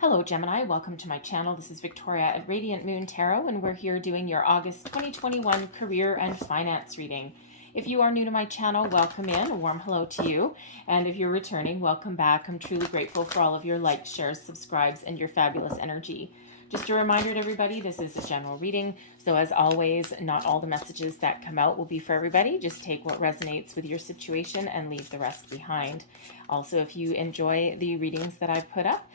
Hello Gemini, welcome to my channel. This is Victoria at Radiant Moon Tarot, and we're here doing your August 2021 career and finance reading. If you are new to my channel, welcome in. A warm hello to you. And if you're returning, welcome back. I'm truly grateful for all of your likes, shares, subscribes, and your fabulous energy. Just a reminder to everybody, this is a general reading, so as always, not all the messages that come out will be for everybody. Just take what resonates with your situation and leave the rest behind. Also, if you enjoy the readings that I've put up,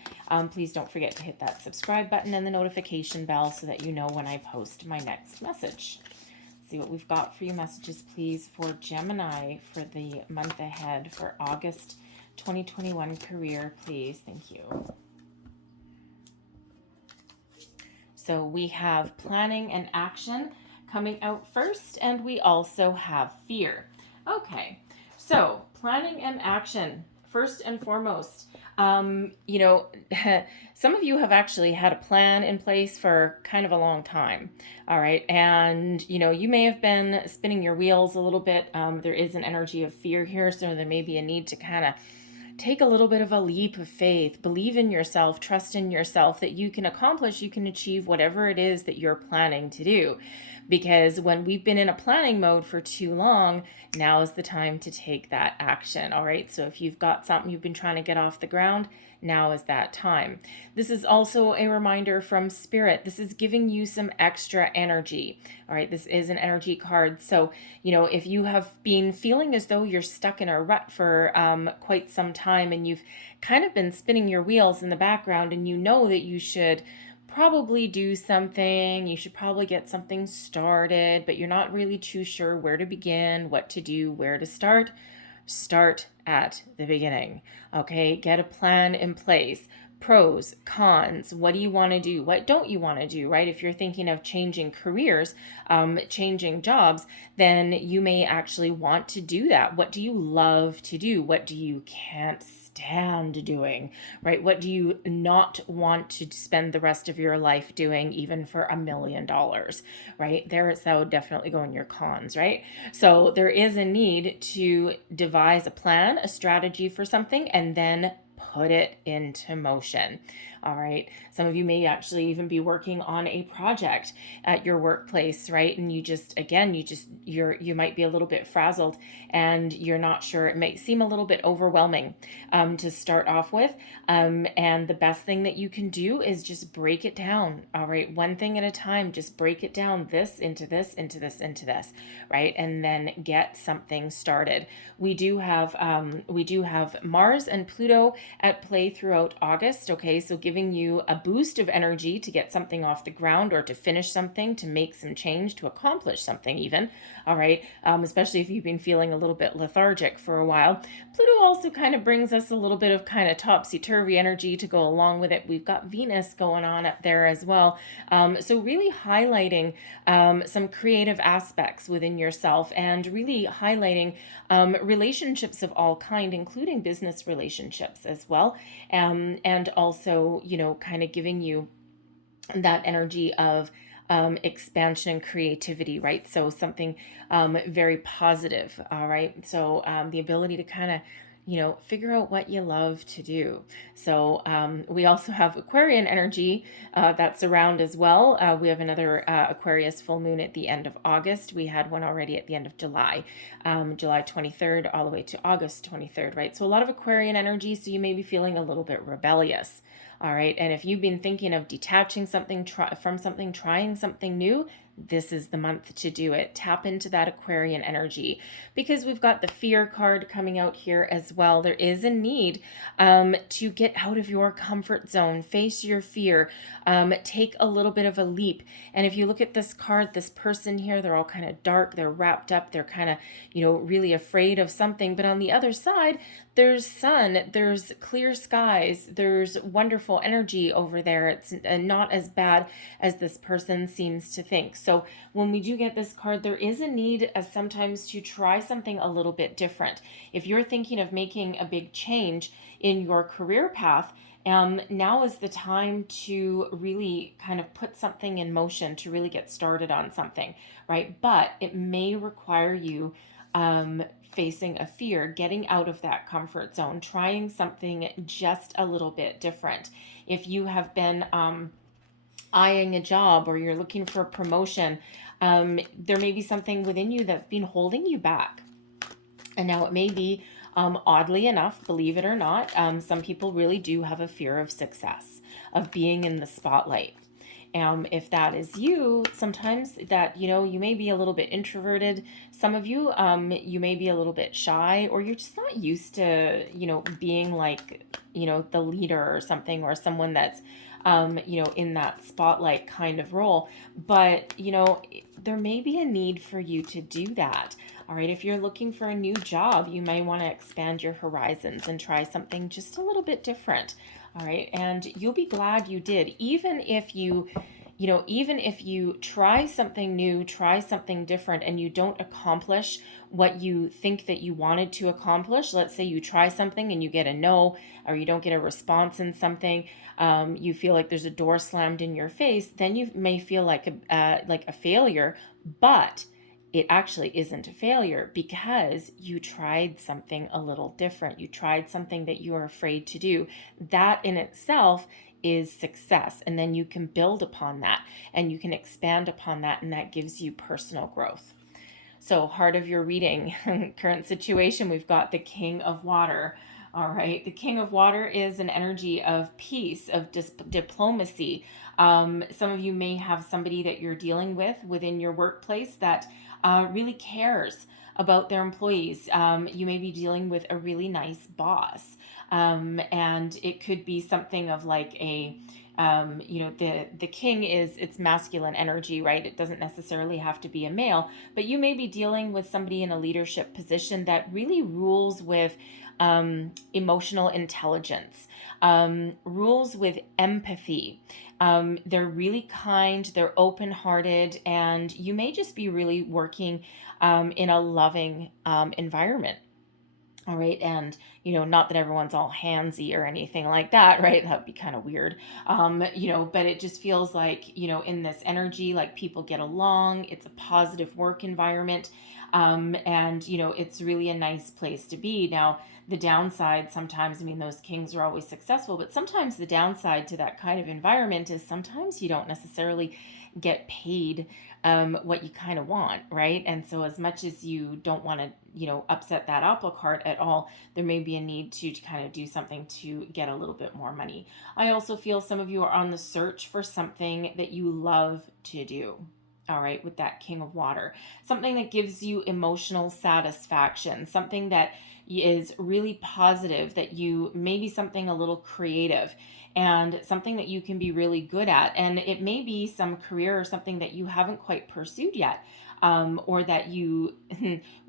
please don't forget to hit that subscribe button and the notification bell so that you know when I post my next message. Let's see what we've got for you messages, please, for Gemini for the month ahead for August 2021 career, please. Thank you. So we have planning and action coming out first, and we also have fear. Okay, so planning and action, first and foremost. Some of you have actually had a plan in place for kind of a long time, all right? And, you may have been spinning your wheels a little bit. There is an energy of fear here, so there may be a need to kind of take a little bit of a leap of faith, believe in yourself, trust in yourself that you can accomplish, you can achieve whatever it is that you're planning to do. Because when we've been in a planning mode for too long, now is the time to take that action. All right. So if you've got something you've been trying to get off the ground, now is that time. This is also a reminder from Spirit. This is giving you some extra energy. All right. This is an energy card. So, if you have been feeling as though you're stuck in a rut for quite some time and you've kind of been spinning your wheels in the background and you know that you should probably do something, you should probably get something started, but you're not really too sure where to begin, what to do, where to start at the beginning. Okay, get a plan in place. Pros, cons, what do you want to do? What don't you want to do, right? If you're thinking of changing careers, changing jobs, then you may actually want to do that. What do you love to do? What do you can't stand doing, right? What do you not want to spend the rest of your life doing, even for $1 million, right? That would definitely go in your cons, right? So there is a need to devise a plan, a strategy for something, and then put it into motion. All right. Some of you may actually even be working on a project at your workplace, right? And you might be a little bit frazzled and you're not sure. It may seem a little bit overwhelming to start off with. And the best thing that you can do is just break it down. All right. One thing at a time, just break it down, this into this, into this, into this, right? And then get something started. We do have Mars and Pluto at play throughout August. Okay. So giving you a boost of energy to get something off the ground or to finish something, to make some change, to accomplish something even. All right. Especially if you've been feeling a little bit lethargic for a while. Pluto also kind of brings us a little bit of kind of topsy-turvy energy to go along with it. We've got Venus going on up there as well. So really highlighting some creative aspects within yourself and really highlighting relationships of all kind, including business relationships as well. And also, kind of giving you that energy of expansion and creativity, right? So something very positive, all right? So the ability to kind of figure out what you love to do. So we also have Aquarian energy that's around as well. We have another Aquarius full moon at the end of August. We had one already at the end of July, July 23rd all the way to August 23rd, right? So a lot of Aquarian energy, so you may be feeling a little bit rebellious. All right. And if you've been thinking of detaching something from something, trying something new, this is the month to do it. Tap into that Aquarian energy because we've got the fear card coming out here as well. There is a need to get out of your comfort zone, face your fear, take a little bit of a leap. And if you look at this card, this person here, they're all kind of dark, they're wrapped up, they're kind of, really afraid of something. But on the other side, there's sun, there's clear skies, there's wonderful energy over there. It's not as bad as this person seems to think. So when we do get this card, there is a need sometimes to try something a little bit different. If you're thinking of making a big change in your career path, now is the time to really kind of put something in motion, to really get started on something, right? But it may require you facing a fear, getting out of that comfort zone, trying something just a little bit different. If you have been eyeing a job or you're looking for a promotion, there may be something within you that's been holding you back. And now it may be, oddly enough, believe it or not, some people really do have a fear of success, of being in the spotlight. If that is you, sometimes that, you may be a little bit introverted. Some of you, you may be a little bit shy, or you're just not used to, being like, the leader or something, or someone that's, in that spotlight kind of role. But, there may be a need for you to do that. All right, if you're looking for a new job, you may want to expand your horizons and try something just a little bit different. All right, and you'll be glad you did. Even if you try something new, try something different, and you don't accomplish what you think that you wanted to accomplish. Let's say you try something and you get a no, or you don't get a response in something. You feel like there's a door slammed in your face. Then you may feel like a failure, but it actually isn't a failure because you tried something a little different. You tried something that you are afraid to do. That in itself is success. And then you can build upon that and you can expand upon that, and that gives you personal growth. So, heart of your reading, current situation, we've got the King of Water. All right, the King of Water is an energy of peace, of diplomacy. Some of you may have somebody that you're dealing with within your workplace that really cares about their employees. You may be dealing with a really nice boss. And it could be something of like the king it's masculine energy, right? It doesn't necessarily have to be a male, but you may be dealing with somebody in a leadership position that really rules with emotional intelligence, rules with empathy. They're really kind, they're open-hearted, and you may just be really working in a loving environment. All right. And, not that everyone's all handsy or anything like that, right? That would be kind of weird. But it just feels like, in this energy, like people get along. It's a positive work environment. And, it's really a nice place to be. Now, the downside sometimes, those kings are always successful, but sometimes the downside to that kind of environment is sometimes you don't necessarily get paid what you kind of want, right? And so as much as you don't want to, upset that apple cart at all, there may be a need to kind of do something to get a little bit more money. I also feel some of you are on the search for something that you love to do. All right, with that King of Water, something that gives you emotional satisfaction, something that is really positive, that you maybe something a little creative and something that you can be really good at. And it may be some career or something that you haven't quite pursued yet. Or that you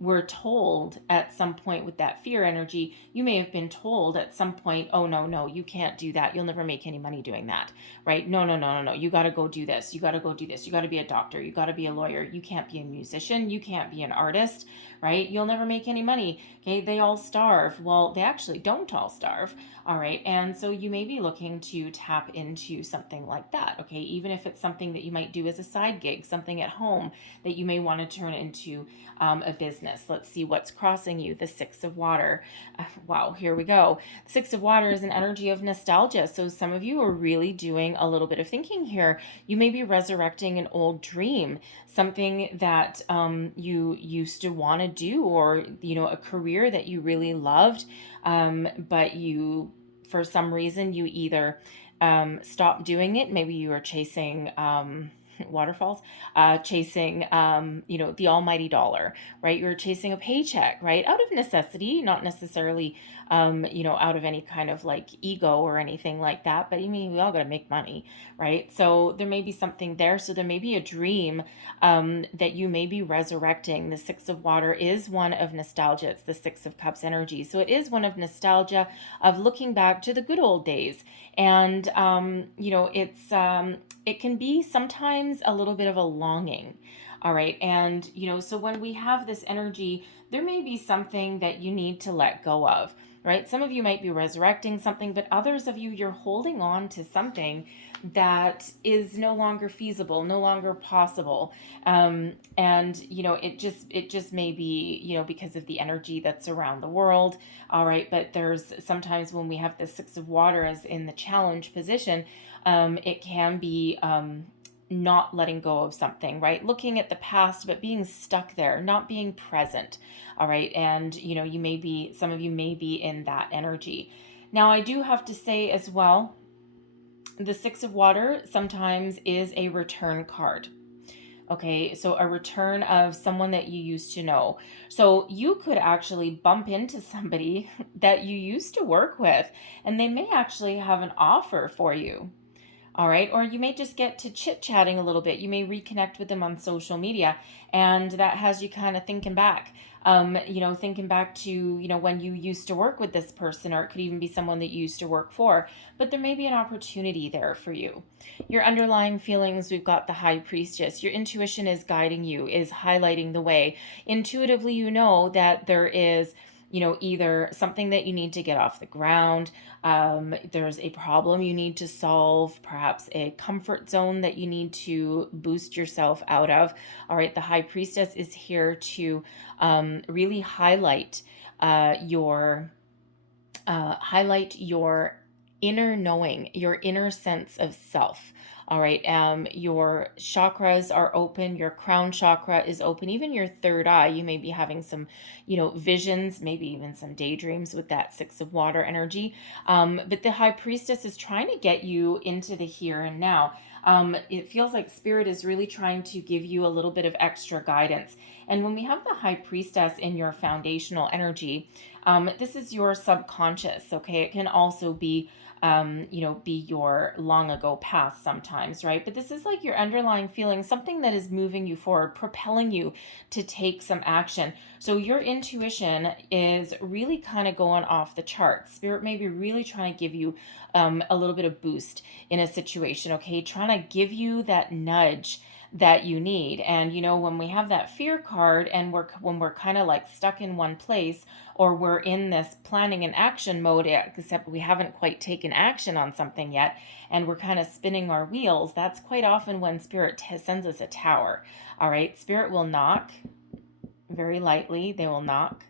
were told at some point with that fear energy, you may have been told at some point, oh, no, you can't do that. You'll never make any money doing that, right? No. You got to go do this. You got to go do this. You got to be a doctor. You got to be a lawyer. You can't be a musician. You can't be an artist, right? You'll never make any money. Okay. They all starve. Well, they actually don't all starve. All right. And so you may be looking to tap into something like that. Okay. Even if it's something that you might do as a side gig, something at home that you may want to turn into a business. Let's see what's crossing you. The Six of Water. Wow, here we go. The Six of Water is an energy of nostalgia. So some of you are really doing a little bit of thinking here. You may be resurrecting an old dream, something that you used to want to do, or a career that you really loved, but you, for some reason, you either stopped doing it. Maybe you were chasing waterfalls, chasing, the almighty dollar, right? You're chasing a paycheck, right? Out of necessity, not necessarily, out of any kind of like ego or anything like that. But we all got to make money, right? So there may be something there. So there may be a dream that you may be resurrecting. The Six of Water is one of nostalgia. It's the Six of Cups energy. So it is one of nostalgia, of looking back to the good old days. And, it can be sometimes a little bit of a longing. All right. And, so when we have this energy, there may be something that you need to let go of. right? Some of you might be resurrecting something, but others of you, you're holding on to something that is no longer feasible, no longer possible. And it just may be, because of the energy that's around the world. All right. But there's sometimes when we have the Six of Water as in the challenge position, it can be, not letting go of something, right? Looking at the past, but being stuck there, not being present. All right. And, some of you may be in that energy. Now, I do have to say as well, the Six of Water sometimes is a return card. Okay, so a return of someone that you used to know. So you could actually bump into somebody that you used to work with, and they may actually have an offer for you. All right. Or you may just get to chit chatting a little bit. You may reconnect with them on social media, and that has you kind of thinking back. Thinking back to, when you used to work with this person, or it could even be someone that you used to work for, but there may be an opportunity there for you. Your underlying feelings, we've got the High Priestess. Your intuition is guiding you, is highlighting the way. Intuitively, you know that there is, either something that you need to get off the ground, there's a problem you need to solve, perhaps a comfort zone that you need to boost yourself out of. All right, the High Priestess is here to really highlight your inner knowing, your inner sense of self. All right. Your chakras are open. Your crown chakra is open. Even your third eye, you may be having some, visions, maybe even some daydreams with that Six of Water energy. But the High Priestess is trying to get you into the here and now. It feels like Spirit is really trying to give you a little bit of extra guidance. And when we have the High Priestess in your foundational energy, this is your subconscious. Okay. It can also be, be your long ago past sometimes, right? But this is like your underlying feeling, something that is moving you forward, propelling you to take some action. So your intuition is really kind of going off the charts. Spirit may be really trying to give you a little bit of boost in a situation, okay? Trying to give you that nudge that you need. And when we have that fear card, and when we're kind of like stuck in one place, or we're in this planning and action mode, except we haven't quite taken action on something yet, and we're kind of spinning our wheels, that's quite often when Spirit sends us a tower. All right, Spirit will knock very lightly. They will knock.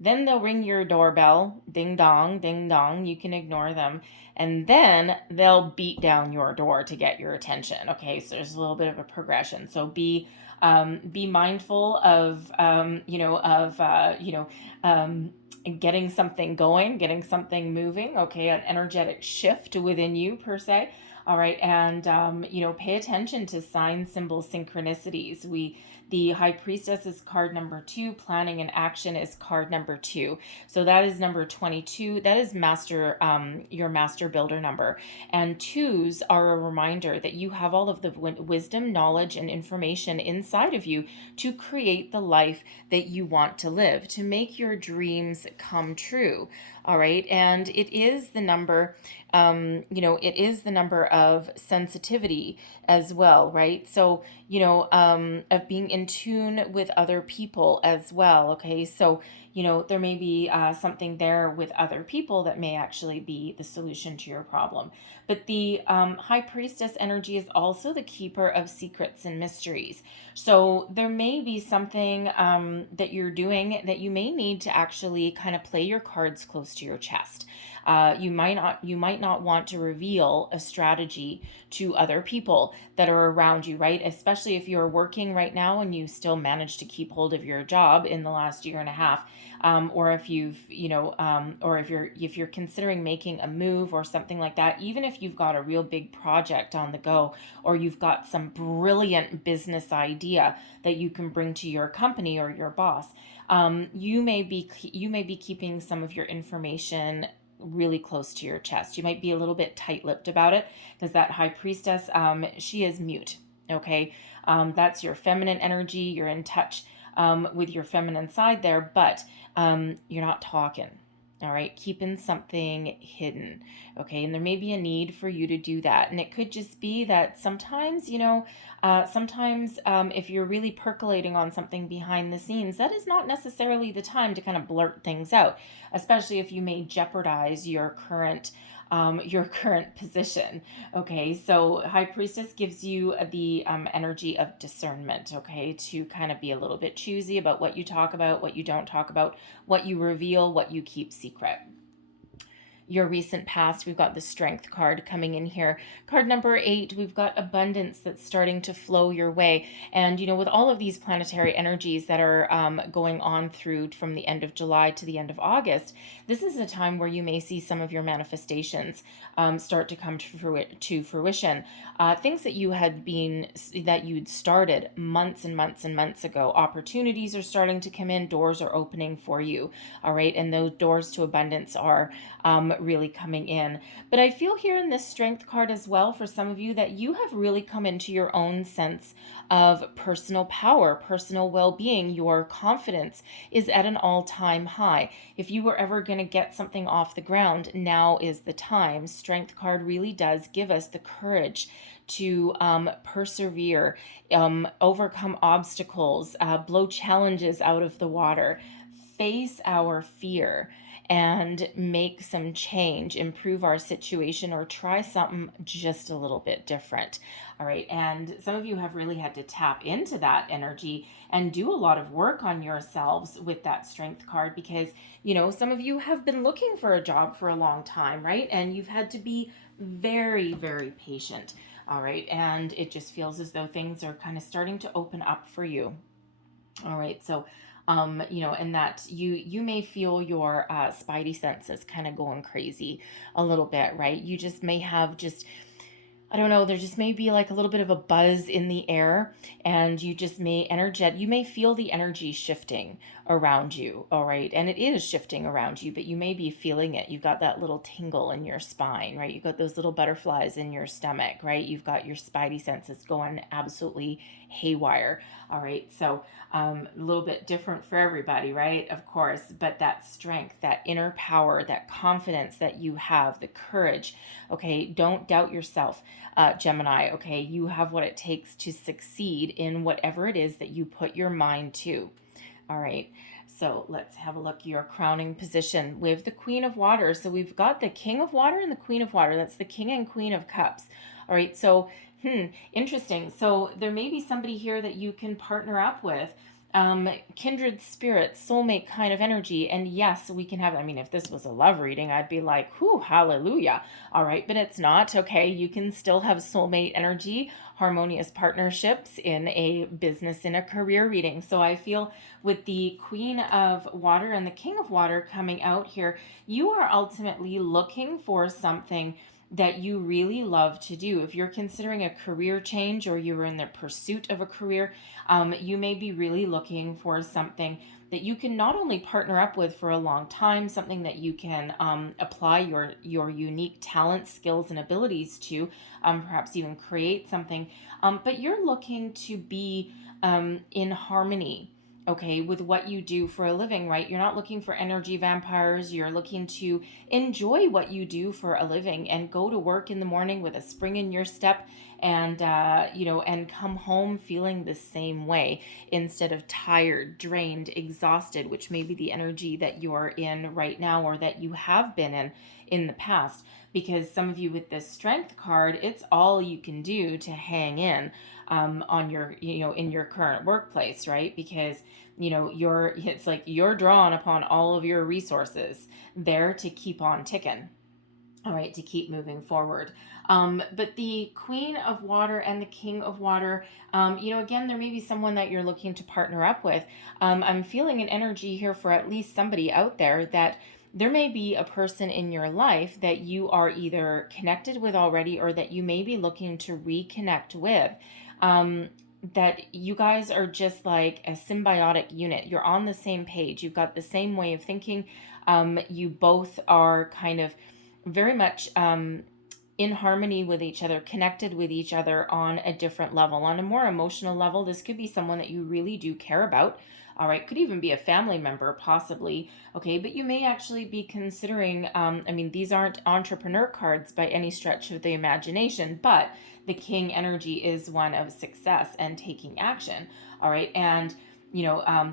Then they'll ring your doorbell, ding dong, ding dong. You can ignore them. And then they'll beat down your door to get your attention. Okay, so there's a little bit of a progression. So be mindful of, getting something going, getting something moving. Okay, an energetic shift within you per se. All right, and pay attention to sign, symbols, synchronicities. The High Priestess is card number 2. Planning and action is card number 2. So that is number 22. That is your master builder number. And 2s are a reminder that you have all of the wisdom, knowledge, and information inside of you to create the life that you want to live, to make your dreams come true. All right. And it is the number, it is the number of sensitivity as well, right? So, of being in tune with other people as well. Okay. So, there may be something there with other people that may actually be the solution to your problem. But the High Priestess energy is also the keeper of secrets and mysteries. So there may be something that you're doing that you may need to actually kind of play your cards close to your chest. You might not want to reveal a strategy to other people that are around you, right? Especially if you're working right now and you still manage to keep hold of your job in the last year and a half, or if if you're considering making a move or something like that. Even if you've got a real big project on the go, or you've got some brilliant business idea that you can bring to your company or your boss, you may be keeping some of your information really close to your chest. You might be a little bit tight-lipped about it, because that High Priestess, she is mute. Okay, that's your feminine energy. You're in touch with your feminine side there, but you're not talking. All right, keeping something hidden. Okay, and there may be a need for you to do that. And it could just be that sometimes, if you're really percolating on something behind the scenes, that is not necessarily the time to kind of blurt things out, especially if you may jeopardize your current position. Okay, so High Priestess gives you the energy of discernment, okay, to kind of be a little bit choosy about what you talk about, what you don't talk about, what you reveal, what you keep secret. Your recent past, we've got the Strength card coming in here. Card number 8, we've got abundance that's starting to flow your way. And, with all of these planetary energies that are going on through from the end of July to the end of August, this is a time where you may see some of your manifestations start to come to fruition. Things that you'd started months and months and months ago. Opportunities are starting to come in. Doors are opening for you. All right. And those doors to abundance are really coming in. But I feel here in this Strength card as well for some of you that you have really come into your own sense of personal power, personal well-being. Your confidence is at an all-time high. If you were ever going to get something off the ground, now is the time. Strength card really does give us the courage to persevere, overcome obstacles, blow challenges out of the water, face our fear, and make some change, improve our situation, or try something just a little bit different. All right. And some of you have really had to tap into that energy and do a lot of work on yourselves with that Strength card because, some of you have been looking for a job for a long time, right? And you've had to be very, very patient. All right. And it just feels as though things are kind of starting to open up for you. All right. So, and that you may feel your spidey senses kind of going crazy a little bit, right? You just may have I don't know, there just may be like a little bit of a buzz in the air, and you just you may feel the energy shifting around you, all right? And it is shifting around you, but you may be feeling it. You've got that little tingle in your spine, right? You've got those little butterflies in your stomach, right? You've got your spidey senses going absolutely haywire, all right? So a little bit different for everybody, right? Of course, but that strength, that inner power, that confidence that you have, the courage, okay? Don't doubt yourself, Gemini, okay? You have what it takes to succeed in whatever it is that you put your mind to. All right, so let's have a look at your crowning position with the Queen of Water. So we've got the King of Water and the Queen of Water. That's the King and Queen of Cups. All right, so interesting. So there may be somebody here that you can partner up with. Kindred spirit, soulmate kind of energy. And yes, we can have, if this was a love reading, I'd be like, whew, hallelujah. All right, but it's not. Okay, you can still have soulmate energy, harmonious partnerships in a business, in a career reading. So I feel with the Queen of Water and the King of Water coming out here, you are ultimately looking for something that you really love to do. If you're considering a career change or you're in the pursuit of a career, you may be really looking for something that you can not only partner up with for a long time, something that you can apply your unique talents, skills, and abilities to, perhaps even create something, but you're looking to be in harmony, okay, with what you do for a living, right? You're not looking for energy vampires. You're looking to enjoy what you do for a living and go to work in the morning with a spring in your step and, and come home feeling the same way instead of tired, drained, exhausted, which may be the energy that you're in right now or that you have been in the past. Because some of you with this Strength card, it's all you can do to hang in on your, in your current workplace, right? Because, it's like you're drawn upon all of your resources there to keep on ticking. All right, to keep moving forward. But the Queen of Water and the King of Water, again, there may be someone that you're looking to partner up with. I'm feeling an energy here for at least somebody out there that there may be a person in your life that you are either connected with already or that you may be looking to reconnect with. That you guys are just like a symbiotic unit. You're on the same page. You've got the same way of thinking. You both are kind of very much in harmony with each other, connected with each other on a different level, on a more emotional level. This could be someone that you really do care about. All right, could even be a family member, possibly. Okay, but you may actually be considering, I mean, these aren't entrepreneur cards by any stretch of the imagination, but the king energy is one of success and taking action. All right, and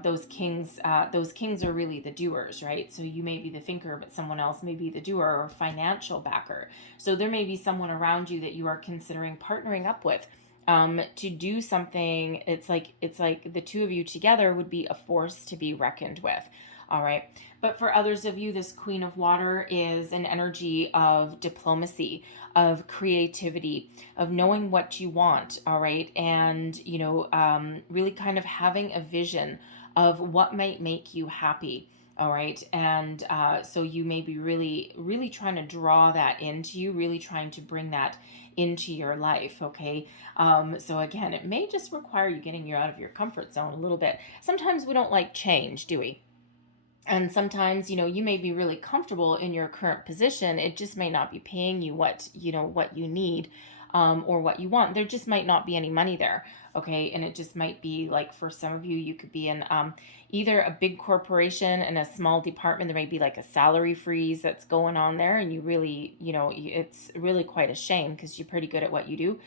those kings are really the doers, right? So you may be the thinker, but someone else may be the doer or financial backer. So there may be someone around you that you are considering partnering up with, to do something. It's like the two of you together would be a force to be reckoned with. All right. But for others of you, this Queen of Water is an energy of diplomacy, of creativity, of knowing what you want. All right. And, really kind of having a vision of what might make you happy. All right. And so you may be really, really trying to draw that into you, really trying to bring that into your life. Okay. So again, it may just require you getting you out of your comfort zone a little bit. Sometimes we don't like change, do we? And sometimes, you may be really comfortable in your current position. It just may not be paying you what you need, or what you want. There just might not be any money there. Okay. And it just might be like, for some of you, you could be in either a big corporation and a small department. There may be like a salary freeze that's going on there. And you really, it's really quite a shame because you're pretty good at what you do.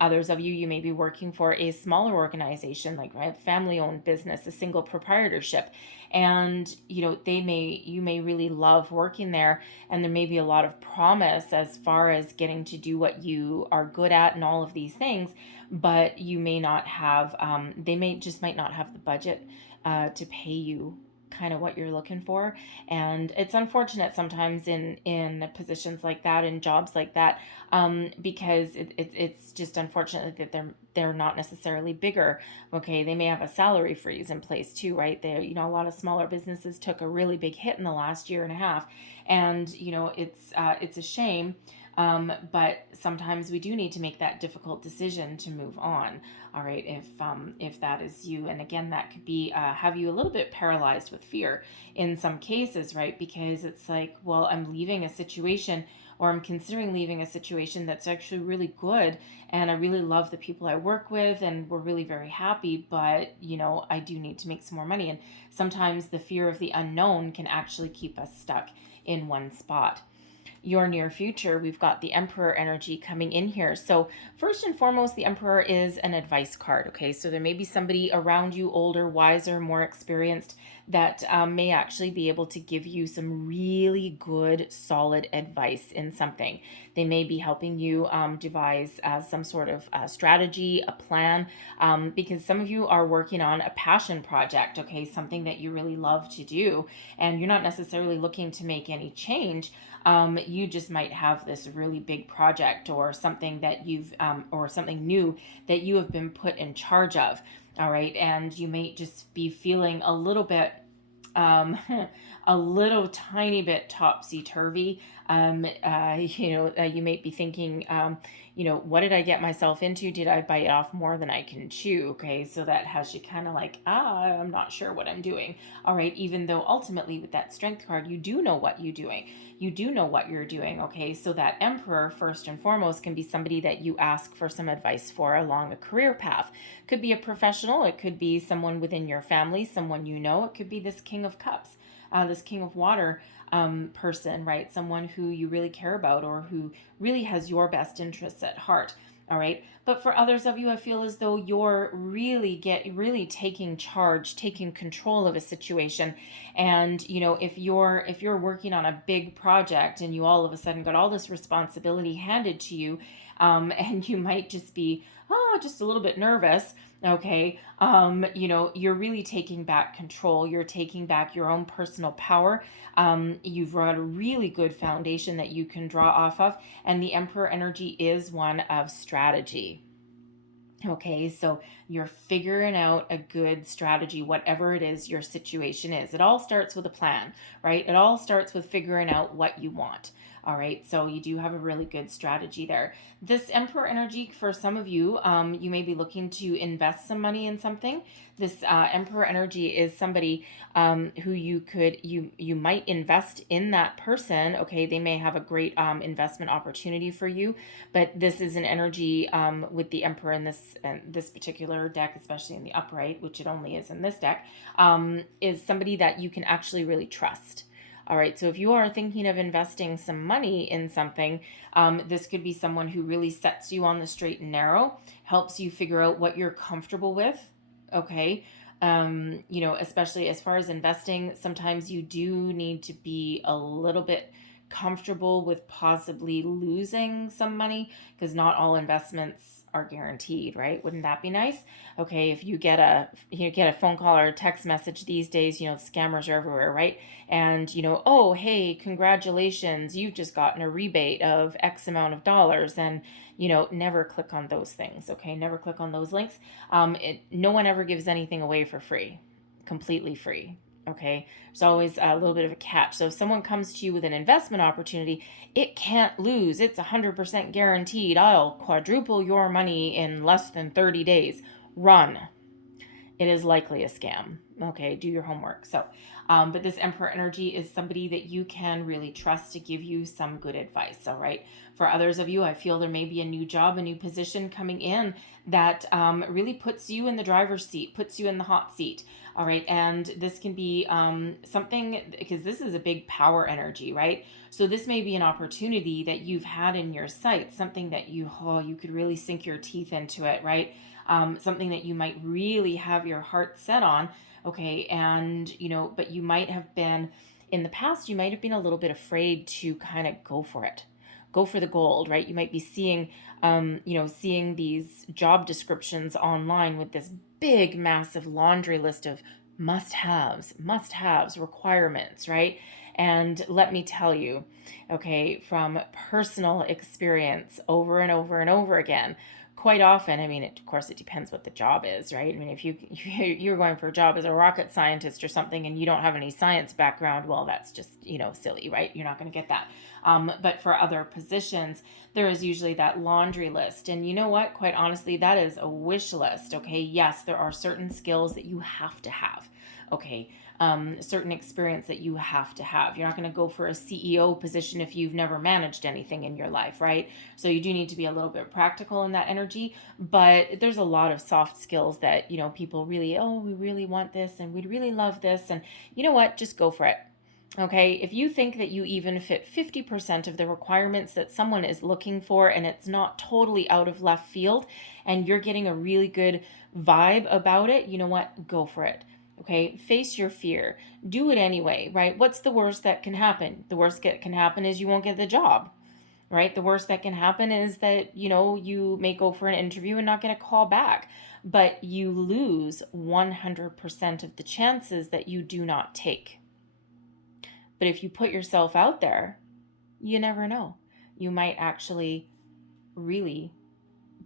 Others of you may be working for a smaller organization, like a family-owned business, a single proprietorship, and you may really love working there, and there may be a lot of promise as far as getting to do what you are good at and all of these things, but you may not have. Might not have the budget to pay you kind of what you're looking for. And it's unfortunate sometimes in positions like that, in jobs like that, because it's just unfortunate that they're not necessarily bigger. Okay, they may have a salary freeze in place too, right? A lot of smaller businesses took a really big hit in the last year and a half, and it's a shame. But sometimes we do need to make that difficult decision to move on. All right, if that is you, and again, that could be have you a little bit paralyzed with fear in some cases, right? Because it's like, well, I'm leaving a situation, or I'm considering leaving a situation that's actually really good, and I really love the people I work with, and we're really very happy, but I do need to make some more money. And sometimes the fear of the unknown can actually keep us stuck in one spot. Your near future, we've got the Emperor energy coming in here. So first and foremost, the Emperor is an advice card. Okay, so there may be somebody around you, older, wiser, more experienced, that may actually be able to give you some really good, solid advice in something. They may be helping you devise some sort of strategy, a plan, because some of you are working on a passion project, okay, something that you really love to do, and you're not necessarily looking to make any change. You just might have this really big project, or something that or something new that you have been put in charge of. All right. And you may just be feeling a little bit, a little tiny bit topsy-turvy. You may be thinking, what did I get myself into? Did I bite off more than I can chew? Okay, so that has you kind of like, I'm not sure what I'm doing. All right, even though ultimately with that strength card, you do know what you're doing. You do know what you're doing, okay? So that Emperor, first and foremost, can be somebody that you ask for some advice for along a career path. Could be a professional, it could be someone within your family, someone you know, it could be this King of Cups, this King of Water person, right? Someone who you really care about, or who really has your best interests at heart. All right. But for others of you, I feel as though you're really taking charge, taking control of a situation. And, if you're working on a big project, and you all of a sudden got all this responsibility handed to you, and you might just be, just a little bit nervous. Okay. You're really taking back control. You're taking back your own personal power. You've got a really good foundation that you can draw off of. And the Emperor energy is one of strategy. Okay, so you're figuring out a good strategy, whatever it is your situation is. It all starts with a plan, right? It all starts with figuring out what you want. All right, so you do have a really good strategy there. This Emperor energy, for some of you, you may be looking to invest some money in something. This Emperor energy is somebody who you might invest in that person. Okay, they may have a great investment opportunity for you, but this is an energy with the Emperor in this particular deck, especially in the upright, which it only is in this deck, is somebody that you can actually really trust. All right, so if you are thinking of investing some money in something, this could be someone who really sets you on the straight and narrow, helps you figure out what you're comfortable with, okay? Especially as far as investing, sometimes you do need to be a little bit comfortable with possibly losing some money, because not all investments are guaranteed, right? Wouldn't that be nice? Okay, if you get a phone call or a text message these days, scammers are everywhere, right? And oh, hey, congratulations, you've just gotten a rebate of X amount of dollars, and never click on those things. Okay, never click on those links. No one ever gives anything away for free, completely free. Okay, there's always a little bit of a catch. So if someone comes to you with an investment opportunity, it can't lose. It's 100% guaranteed. I'll quadruple your money in less than 30 days. Run. It is likely a scam. Okay, do your homework. But this Emperor energy is somebody that you can really trust to give you some good advice. All right. For others of you, I feel there may be a new job, a new position coming in that really puts you in the driver's seat, puts you in the hot seat. All right. And this can be something, because this is a big power energy, right? So this may be an opportunity that you've had in your sight, something that you could really sink your teeth into it, right? Something that you might really have your heart set on. Okay. And, but you might have been, in the past, you might have been a little bit afraid to kind of go for it. Go for the gold, right? You might be seeing these job descriptions online with this big, massive laundry list of must-haves, requirements, right? And let me tell you, okay, from personal experience over and over and over again, quite often, of course, it depends what the job is, right? If you're going for a job as a rocket scientist or something and you don't have any science background, well, that's just, silly, right? You're not going to get that. But for other positions, there is usually that laundry list. And you know what? Quite honestly, that is a wish list, okay? Yes, there are certain skills that you have to have, okay? Certain experience that you have to have. You're not going to go for a CEO position if you've never managed anything in your life, right? So you do need to be a little bit practical in that energy, but there's a lot of soft skills that, people really, we really want this and we'd really love this. And you know what? Just go for it. Okay, if you think that you even fit 50% of the requirements that someone is looking for and it's not totally out of left field and you're getting a really good vibe about it, you know what? Go for it. Okay, face your fear. Do it anyway, right? What's the worst that can happen? The worst that can happen is you won't get the job, right? The worst that can happen is that, you may go for an interview and not get a call back, but you lose 100% of the chances that you do not take. But if you put yourself out there, you never know. You might actually really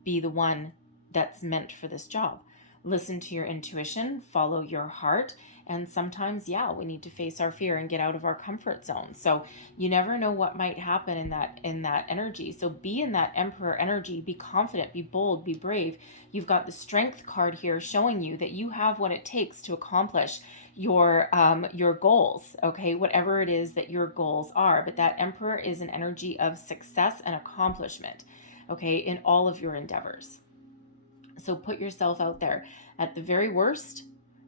be the one that's meant for this job. Listen to your intuition, follow your heart, and sometimes, we need to face our fear and get out of our comfort zone. So you never know what might happen in that energy. So be in that Emperor energy, be confident, be bold, be brave. You've got the Strength card here showing you that you have what it takes to accomplish your goals, okay, whatever it is that your goals are. But that Emperor is an energy of success and accomplishment, okay, in all of your endeavors. So put yourself out there. At the very worst,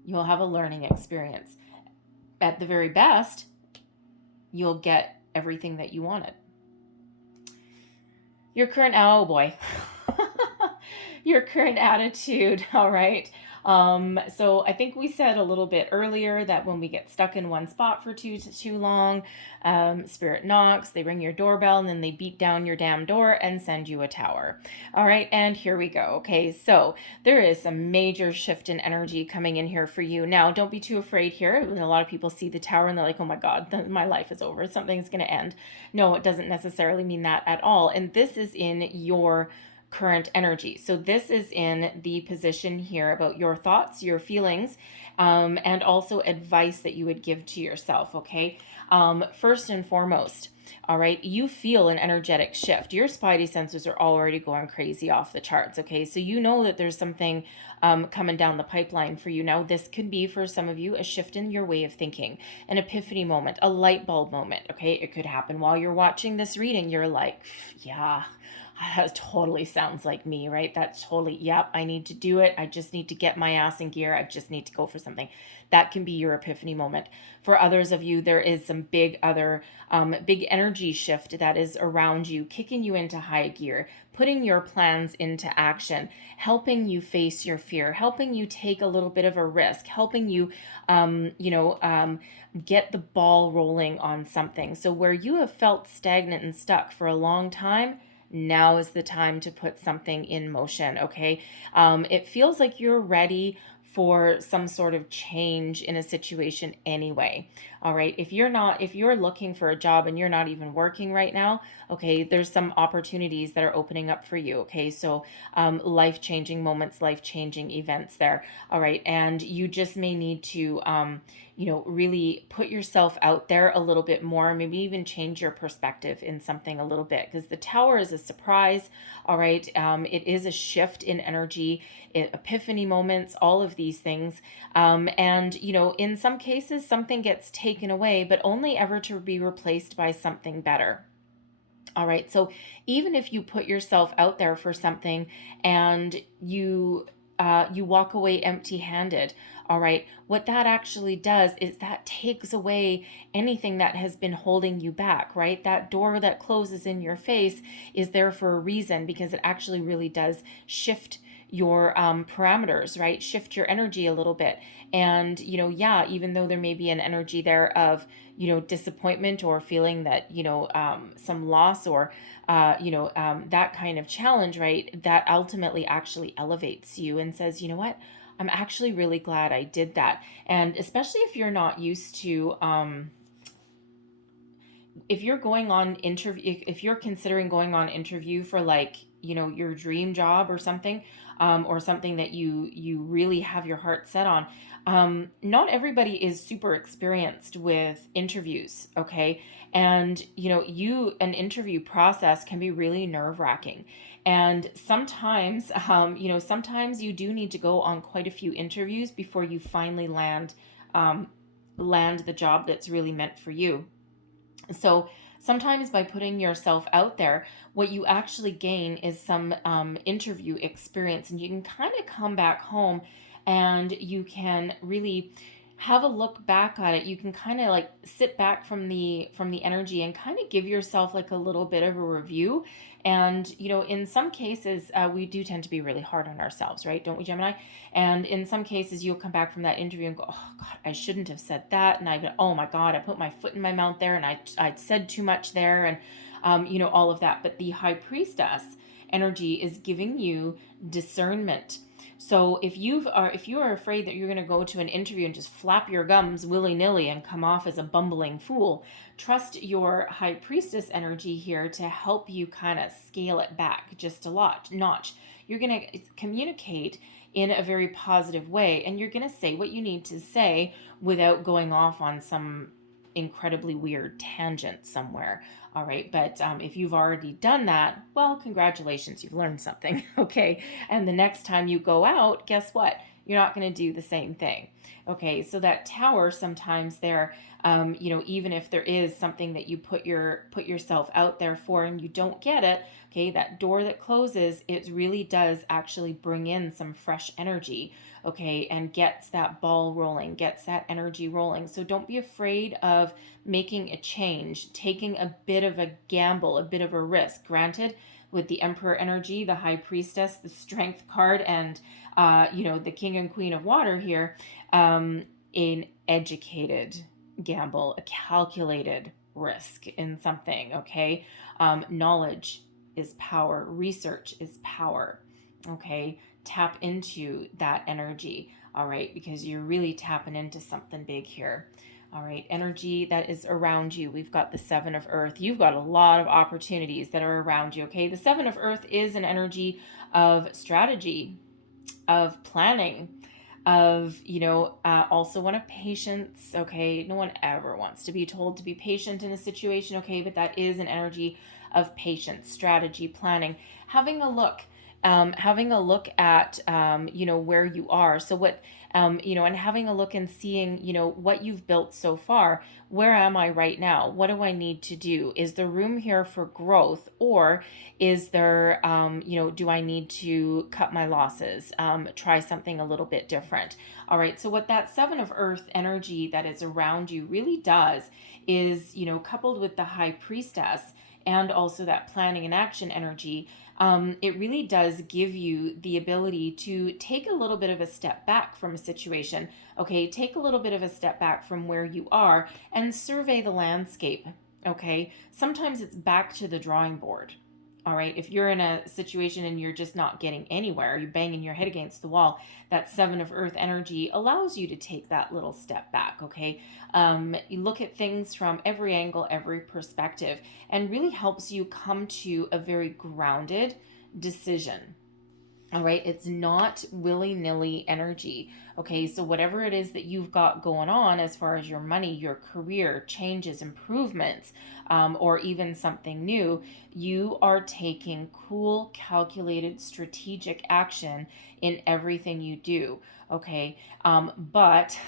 you'll have a learning experience. At the very best, you'll get everything that you wanted. Your current attitude, all right. So I think we said a little bit earlier that when we get stuck in one spot for too long, spirit knocks, they ring your doorbell, and then they beat down your damn door and send you a tower. All right, and here we go. Okay, so there is a major shift in energy coming in here for you. Now, don't be too afraid here. A lot of people see the tower and they're like, oh my God, my life is over. Something's going to end. No, it doesn't necessarily mean that at all. And this is in your current energy. So this is in the position here about your thoughts, your feelings, and also advice that you would give to yourself, okay? First and foremost, all right, you feel an energetic shift. Your spidey senses are already going crazy off the charts, okay? So you know that there's something coming down the pipeline for you. Now, this could be for some of you a shift in your way of thinking, an epiphany moment, a light bulb moment, okay? It could happen while you're watching this reading. You're like, yeah, that totally sounds like me, right? That's totally, yep, I need to do it. I just need to get my ass in gear. I just need to go for something. That can be your epiphany moment. For others of you, there is some big energy shift that is around you, kicking you into high gear, putting your plans into action, helping you face your fear, helping you take a little bit of a risk, helping you, get the ball rolling on something. So where you have felt stagnant and stuck for a long time, now is the time to put something in motion, okay? It feels like you're ready for some sort of change in a situation anyway. All right. If you're looking for a job and you're not even working right now, okay, there's some opportunities that are opening up for you. Okay. So, life-changing moments, life-changing events there. All right. And you just may need to, really put yourself out there a little bit more, maybe even change your perspective in something a little bit, because the tower is a surprise. All right. It is a shift in energy, epiphany moments, all of these things. And, in some cases, something gets taken away, but only ever to be replaced by something better. All right. So even if you put yourself out there for something and you walk away empty-handed, all right, what that actually does is that takes away anything that has been holding you back, right? That door that closes in your face is there for a reason, because it actually really does shift your parameters, right? Shift your energy a little bit. And, even though there may be an energy there of, disappointment or feeling that, some loss or, that kind of challenge, right? That ultimately actually elevates you and says, you know what? I'm actually really glad I did that. And especially if you're not used to, if you're going on interview, if you're considering going on interview for like, your dream job or something that you really have your heart set on, not everybody is super experienced with interviews, okay? And an interview process can be really nerve-wracking, and sometimes sometimes you do need to go on quite a few interviews before you finally land the job that's really meant for you. So sometimes by putting yourself out there, what you actually gain is some interview experience, and you can kind of come back home and you can really have a look back at it. You can kind of like sit back from the energy and kind of give yourself like a little bit of a review. And in some cases, we do tend to be really hard on ourselves, right? Don't we, Gemini? And in some cases, you'll come back from that interview and go, oh God, I shouldn't have said that. And oh my God, I put my foot in my mouth there, and I said too much there, and all of that. But the High Priestess energy is giving you discernment. So if you are afraid that you're going to go to an interview and just flap your gums willy-nilly and come off as a bumbling fool, trust your High Priestess energy here to help you kind of scale it back just a notch. You're going to communicate in a very positive way, and you're going to say what you need to say without going off on some incredibly weird tangent somewhere. All right. But if you've already done that, well, congratulations, you've learned something. Okay. And the next time you go out, guess what? You're not going to do the same thing. Okay. So that tower sometimes there, even if there is something that you put yourself out there for and you don't get it, okay, that door that closes, it really does actually bring in some fresh energy, okay, and gets that ball rolling, gets that energy rolling. So don't be afraid of making a change, taking a bit of a gamble, a bit of a risk. Granted, with the Emperor energy, the High Priestess, the Strength card, and the King and Queen of Water here, an educated gamble, a calculated risk in something, okay? Knowledge is power. Research is power, okay? Tap into that energy, all right? Because you're really tapping into something big here. All right, energy that is around you. We've got the Seven of Earth. You've got a lot of opportunities that are around you, okay? The Seven of Earth is an energy of strategy, of planning, of, also one of patience. Okay. No one ever wants to be told to be patient in a situation. Okay. But that is an energy of patience, strategy, planning, having a look. Having a look at where you are. So what and having a look and seeing what you've built so far. Where am I right now? What do I need to do? Is there room here for growth, or is there do I need to cut my losses, try something a little bit different? All right, so what that Seven of Earth energy that is around you really does is, coupled with the High Priestess and also that planning and action energy, it really does give you the ability to take a little bit of a step back from a situation. Okay, take a little bit of a step back from where you are and survey the landscape. Okay, sometimes it's back to the drawing board. All right, if you're in a situation and you're just not getting anywhere, you're banging your head against the wall, that Seven of Earth energy allows you to take that little step back. Okay, you look at things from every angle, every perspective, and really helps you come to a very grounded decision. All right, it's not willy-nilly energy. Okay, so whatever it is that you've got going on as far as your money, your career, changes, improvements, or even something new, you are taking cool, calculated, strategic action in everything you do. Okay, but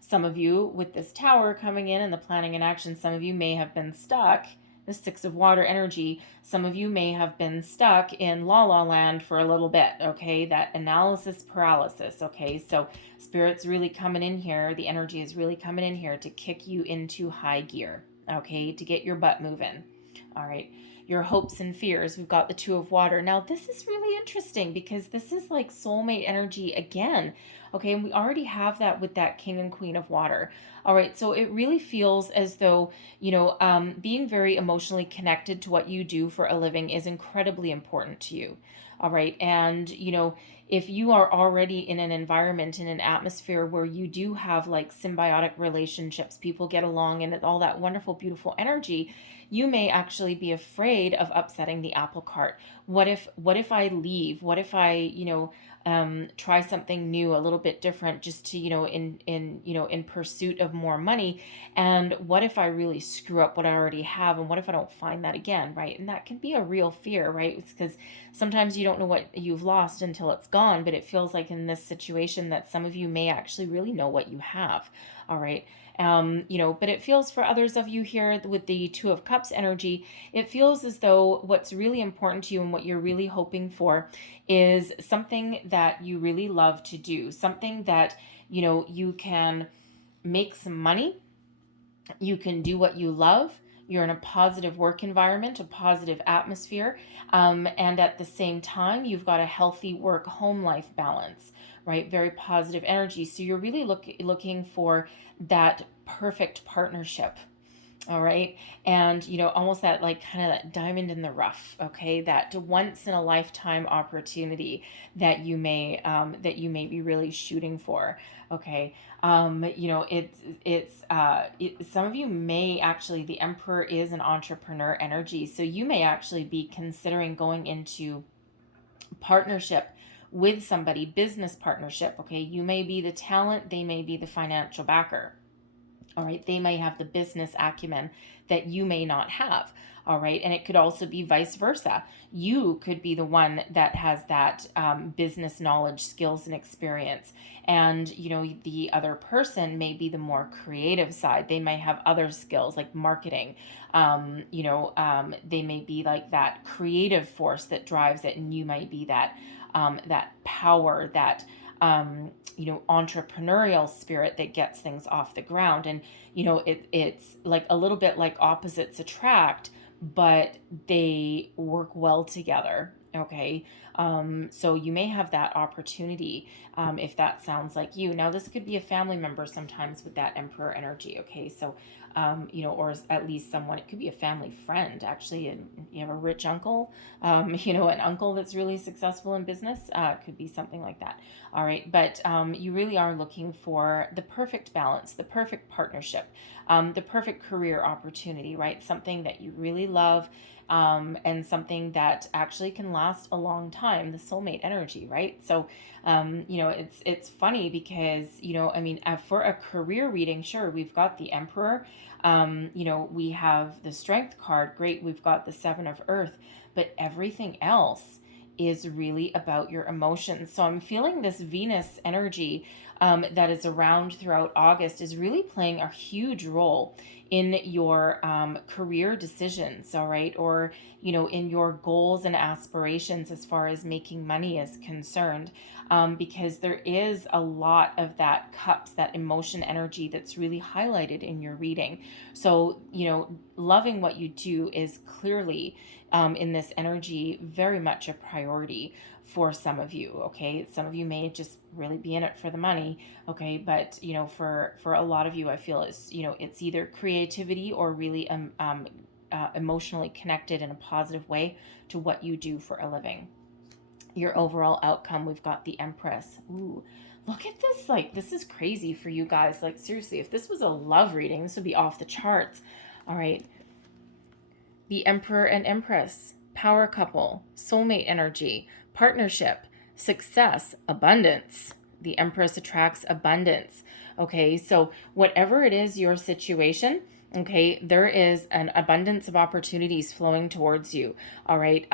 some of you with this tower coming in and the planning and action, some of you may have been stuck. The Six of Water energy, some of you may have been stuck in la la land for a little bit. Okay, that analysis paralysis. Okay, so Spirit's really coming in here, the energy is really coming in here to kick you into high gear. Okay, to get your butt moving. All right, your hopes and fears, we've got the Two of Water. Now this is really interesting because this is like soulmate energy again. Okay, and we already have that with that King and Queen of Water. All right, so it really feels as though, being very emotionally connected to what you do for a living is incredibly important to you. All right, and, if you are already in an environment, in an atmosphere where you do have like symbiotic relationships, people get along and all that wonderful, beautiful energy, you may actually be afraid of upsetting the apple cart. What if I leave? What if I, try something new, a little bit different, just to, in pursuit of more money? And what if I really screw up what I already have? And what if I don't find that again, right? And that can be a real fear, right? It's because sometimes you don't know what you've lost until it's gone, but it feels like in this situation that some of you may actually really know what you have. All right. But it feels for others of you here with the Two of Cups energy, it feels as though what's really important to you and what you're really hoping for is something that you really love to do, something that, you can make some money, you can do what you love, you're in a positive work environment, a positive atmosphere, and at the same time, you've got a healthy work home life balance, right? Very positive energy. So you're really looking for that perfect partnership. All right. And, almost that like kind of that diamond in the rough. Okay. That once in a lifetime opportunity that you may be really shooting for. Okay. Some of you may actually, the Emperor is an entrepreneur energy. So you may actually be considering going into partnership with somebody, business partnership. Okay. You may be the talent, they may be the financial backer. All right, they may have the business acumen that you may not have. All right, and it could also be vice versa. You could be the one that has that business knowledge, skills, and experience. And, the other person may be the more creative side. They may have other skills like marketing. They may be like that creative force that drives it, and you might be that power, that entrepreneurial spirit that gets things off the ground. And, it's like a little bit like opposites attract, but they work well together. Okay. So you may have that opportunity, if that sounds like you. Now, this could be a family member sometimes with that Emperor energy. Okay. So, or at least someone, it could be a family friend, actually, and you have a rich uncle, an uncle that's really successful in business, could be something like that. All right. But, you really are looking for the perfect balance, the perfect partnership, the perfect career opportunity, right? Something that you really love and something that actually can last a long time, the soulmate energy, right? So, it's funny because, I mean, for a career reading, sure, we've got the Emperor, we have the Strength card, great, we've got the Seven of Earth, but everything else is really about your emotions. So I'm feeling this Venus energy that is around throughout August is really playing a huge role in your career decisions, all right, or in your goals and aspirations as far as making money is concerned, because there is a lot of that cups, that emotion energy that's really highlighted in your reading. So loving what you do is clearly in this energy very much a priority for some of you. Okay, some of you may just really be in it for the money. Okay, but for a lot of you, I feel it's either creativity or really emotionally connected in a positive way to what you do for a living. Your overall outcome, we've got the Empress. Ooh, look at this. Like, this is crazy for you guys. Like, seriously, if this was a love reading, this would be off the charts. All right, the Emperor and Empress, power couple, soulmate energy, partnership, success, abundance. The Empress attracts abundance. Okay, so whatever it is your situation, okay, there is an abundance of opportunities flowing towards you. All right,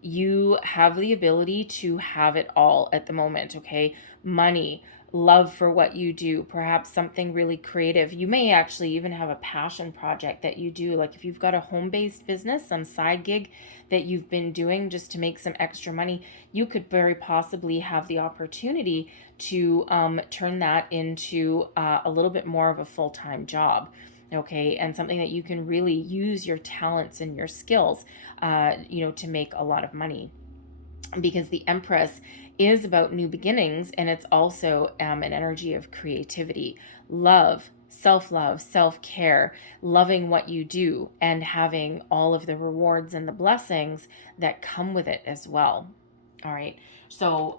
you have the ability to have it all at the moment. Okay, money, love for what you do, perhaps something really creative. You may actually even have a passion project that you do. Like if you've got a home-based business, some side gig that you've been doing just to make some extra money, you could very possibly have the opportunity to turn that into a little bit more of a full-time job. Okay, and something that you can really use your talents and your skills, to make a lot of money, because the Empress is about new beginnings, and it's also an energy of creativity, love, self-love, self-care, loving what you do, and having all of the rewards and the blessings that come with it as well. All right, so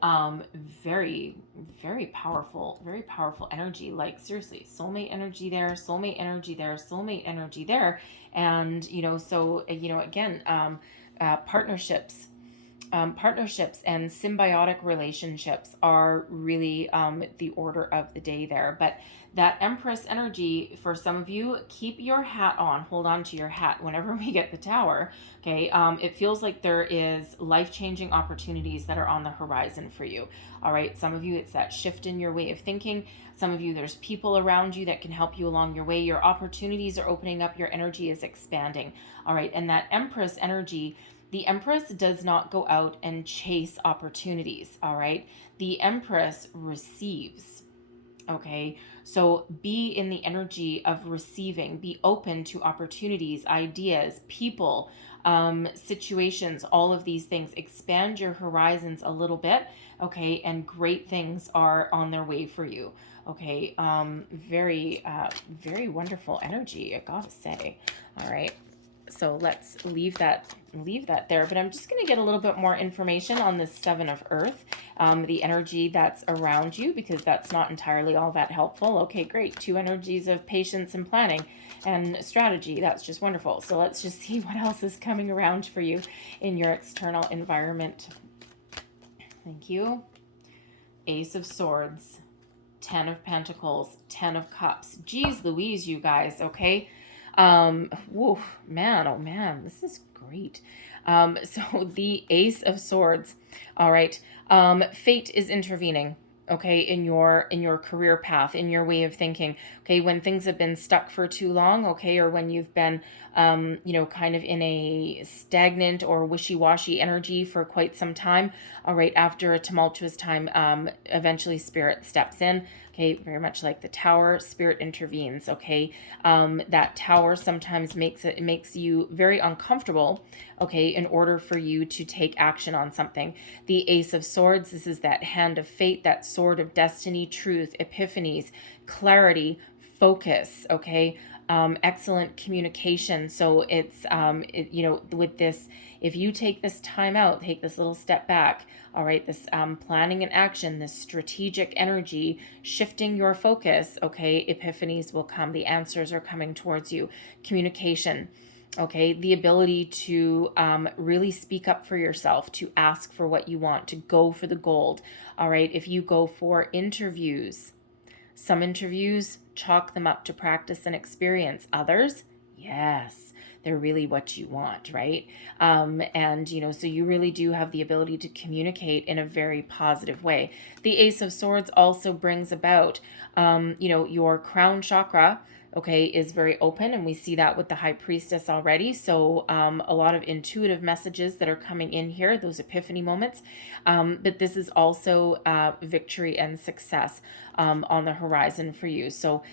very, very powerful energy. Like seriously, soulmate energy there, soulmate energy there, soulmate energy there. And again, partnerships and symbiotic relationships are really the order of the day there. But that Empress energy, for some of you, keep your hat on, hold on to your hat whenever we get the Tower. Okay, it feels like there is life-changing opportunities that are on the horizon for you. All right, some of you, it's that shift in your way of thinking. Some of you, there's people around you that can help you along your way. Your opportunities are opening up, your energy is expanding. All right, and that Empress energy, the Empress does not go out and chase opportunities, all right? The Empress receives, okay? So be in the energy of receiving. Be open to opportunities, ideas, people, situations, all of these things. Expand your horizons a little bit, okay? And great things are on their way for you, okay? Very wonderful energy, I gotta say, all right? So let's leave that there. But I'm just going to get a little bit more information on this Seven of Earth, the energy that's around you, because that's not entirely all that helpful. Okay, great. 2 energies of patience and planning and strategy. That's just wonderful. So let's just see what else is coming around for you in your external environment. Thank you. Ace of Swords, 10 of Pentacles, 10 of Cups. Geez Louise, you guys, okay? Woof, man, oh man, this is great. So the Ace of Swords, all right, fate is intervening, okay, in your career path, in your way of thinking, okay, when things have been stuck for too long, okay, or when you've been, kind of in a stagnant or wishy-washy energy for quite some time, all right, after a tumultuous time, eventually Spirit steps in. Okay, very much like the Tower, Spirit intervenes, okay? That Tower sometimes makes you very uncomfortable, okay, in order for you to take action on something. The Ace of Swords, this is that hand of fate, that sword of destiny, truth, epiphanies, clarity, focus, okay? Excellent communication. So it's, with this, if you take this time out, take this little step back, all right, this planning and action, this strategic energy, shifting your focus, okay, epiphanies will come. The answers are coming towards you. Communication, Okay, the ability to really speak up for yourself, to ask for what you want, to go for the gold. All right, if you go for interviews, some interviews, chalk them up to practice and experience. Others, yes, they're really what you want, right? And, so you really do have the ability to communicate in a very positive way. The Ace of Swords also brings about, your crown chakra, okay, is very open, and we see that with the High Priestess already. So a lot of intuitive messages that are coming in here, those epiphany moments. But this is also victory and success on the horizon for you. So,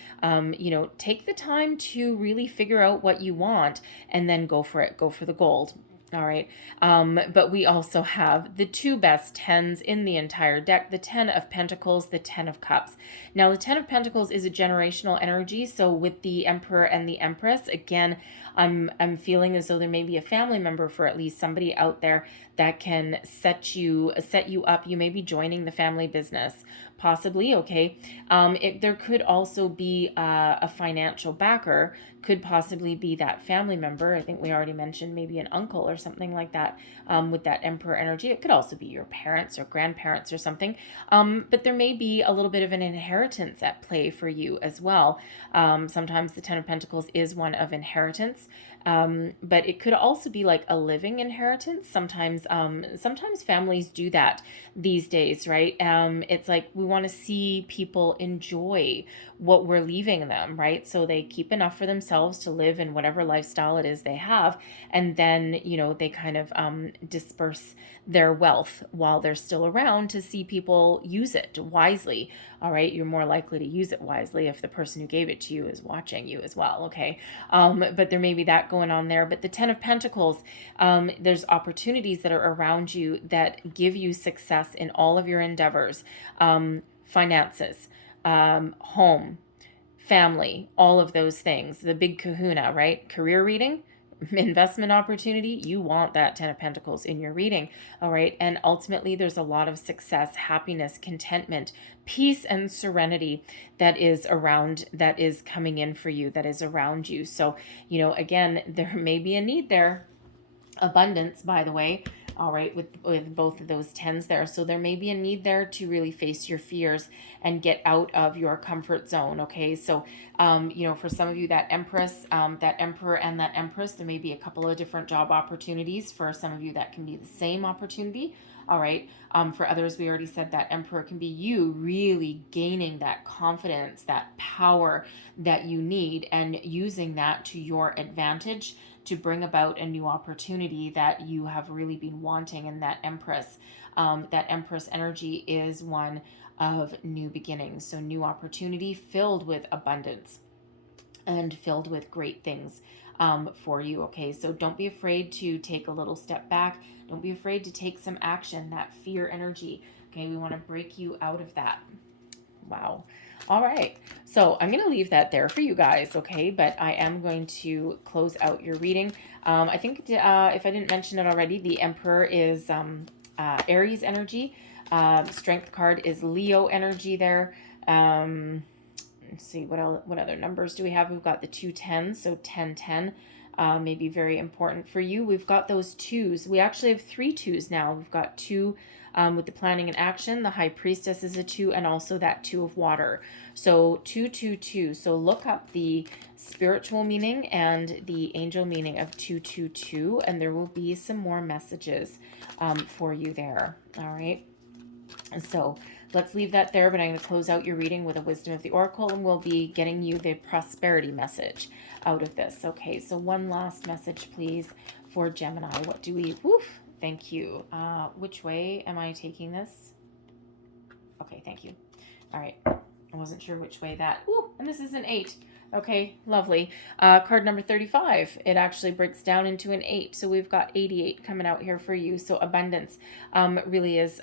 take the time to really figure out what you want and then go for it. Go for the gold. All right. But we also have the two best tens in the entire deck, the 10 of Pentacles, the 10 of Cups. Now, the 10 of Pentacles is a generational energy. So with the Emperor and the Empress, again, I'm feeling as though there may be a family member for at least somebody out there that can set you up. You may be joining the family business, possibly. Okay. There could also be a financial backer, could possibly be that family member. I think we already mentioned maybe an uncle or something like that with that Emperor energy. It could also be your parents or grandparents or something. But there may be a little bit of an inheritance at play for you as well. Sometimes the 10 of Pentacles is one of inheritance. But it could also be like a living inheritance. Sometimes families do that these days, right? It's like we want to see people enjoy what we're leaving them, right? So they keep enough for themselves to live in whatever lifestyle it is they have. And then, they kind of disperse their wealth while they're still around to see people use it wisely. All right. You're more likely to use it wisely if the person who gave it to you is watching you as well. Okay. But there may be that going on there. But the 10 of Pentacles, there's opportunities that are around you that give you success in all of your endeavors, finances, home, family, all of those things. The big kahuna, right? Career reading, investment opportunity, you want that 10 of Pentacles in your reading. All right. And ultimately, there's a lot of success, happiness, contentment, peace, and serenity that is coming in for you, that is around you. So, again, there may be a need there. Abundance, by the way. All right, with both of those tens there. So there may be a need there to really face your fears and get out of your comfort zone. Okay, so for some of you, that Empress, that Emperor, and that Empress, there may be a couple of different job opportunities. For some of you, that can be the same opportunity. All right. For others, we already said that Emperor can be you really gaining that confidence, that power that you need, and using that to your advantage to bring about a new opportunity that you have really been wanting. And that Empress energy is one of new beginnings. So new opportunity filled with abundance and filled with great things for you. Okay, so don't be afraid to take a little step back. Don't be afraid to take some action. That fear energy. Okay, we want to break you out of that. Wow. All right. So I'm going to leave that there for you guys, okay? But I am going to close out your reading. I think if I didn't mention it already, the Emperor is Aries energy. Strength card is Leo energy there. Let's see, what other numbers do we have? We've got the 2 10s, so 10 10. May be very important for you. We've got those 2s. We actually have 3 2s now. We've got 2 with the planning and action. The High Priestess is a 2, and also that 2 of water. So 2 2 2. So look up the spiritual meaning and the angel meaning of 2 2 2, and there will be some more messages for you there. All right. And so let's leave that there, but I'm going to close out your reading with a wisdom of the oracle, and we'll be getting you the prosperity message out of this. Okay, so one last message, please, for Gemini. What do we... Woof, thank you. Which way am I taking this? Okay, thank you. All right. I wasn't sure which way that... Ooh, and this is an 8. Okay, lovely. Card number 35, it actually breaks down into an 8. So we've got 88 coming out here for you. So abundance really is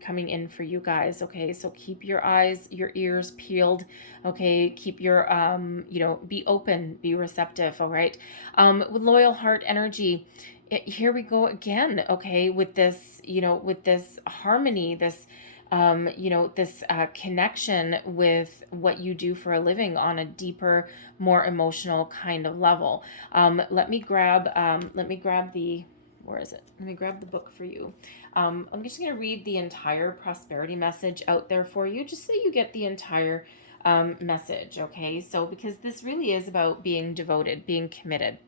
coming in for you guys. Okay, so keep your eyes, your ears peeled. Okay, keep your, be open, be receptive. All right. With loyal heart energy, here we go again. Okay, with this, with this harmony, this you know, this connection with what you do for a living on a deeper, more emotional kind of level. Let me grab the, where is it? Let me grab the book for you. I'm just going to read the entire prosperity message out there for you, just so you get the entire message, okay? So, because this really is about being devoted, being committed.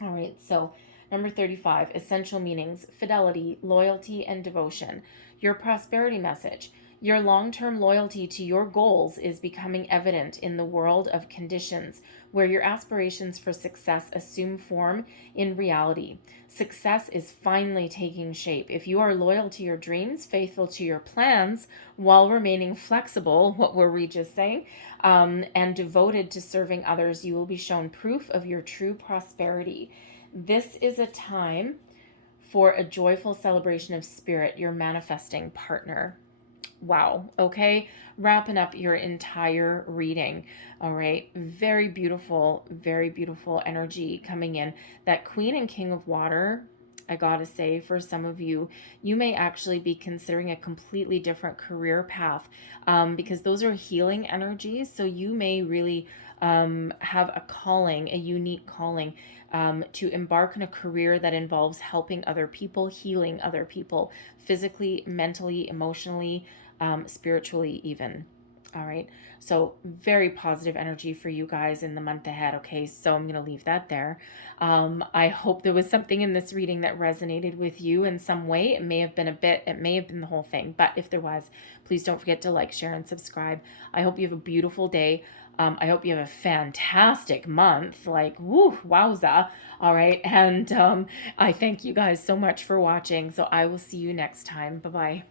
All right, so number 35, essential meanings: fidelity, loyalty, and devotion. Your prosperity message. Your long term loyalty to your goals is becoming evident in the world of conditions where your aspirations for success assume form in reality. Success is finally taking shape. If you are loyal to your dreams, faithful to your plans, while remaining flexible, what were we just saying, and devoted to serving others, you will be shown proof of your true prosperity. This is a time for a joyful celebration of spirit, your manifesting partner. Wow. Okay. Wrapping up your entire reading. All right. Very beautiful energy coming in. That Queen and King of Water, I gotta say, for some of you, you may actually be considering a completely different career path, because those are healing energies. So you may really have a calling, a unique calling, to embark on a career that involves helping other people, healing other people, physically, mentally, emotionally, spiritually, even. All right. So, very positive energy for you guys in the month ahead. Okay. So, I'm going to leave that there. I hope there was something in this reading that resonated with you in some way. It may have been a bit, it may have been the whole thing. But if there was, please don't forget to like, share, and subscribe. I hope you have a beautiful day. I hope you have a fantastic month. Like, woo, wowza. All right. And I thank you guys so much for watching. So, I will see you next time. Bye bye.